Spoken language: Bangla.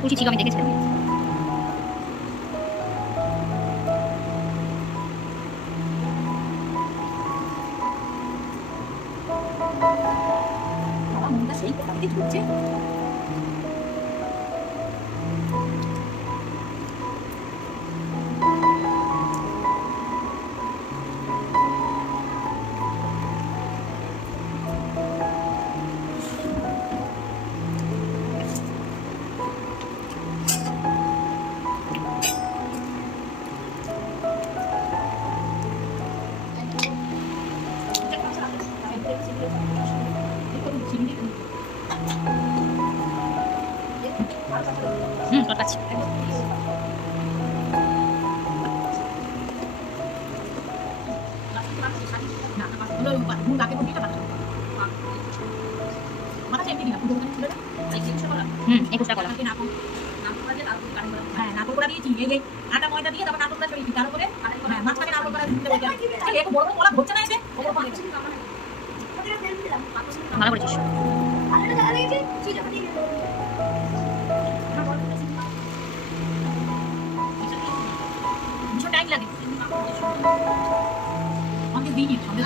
কাটাকুচি ছিল, আমি দেখেছিলাম। আমার মনটা সেই কোথা থেকে ঝুঁকছে। টটকাচ্ছি। একুশটা কলা। হ্যাঁ, নারকোল কোড়া দিয়েছি। এই আটা ময়দা দিয়ে তারপর নারকোল কোড়া ছড়িয়েছি। তার উপরে মাঝখানে নারকোল কোড়া দিতে বলতে এই বড় বড় কলা ধরছে না এসে। ভালো করেছিস। ভীষণ টাইম লাগে। আমাদের দিনই আমাদের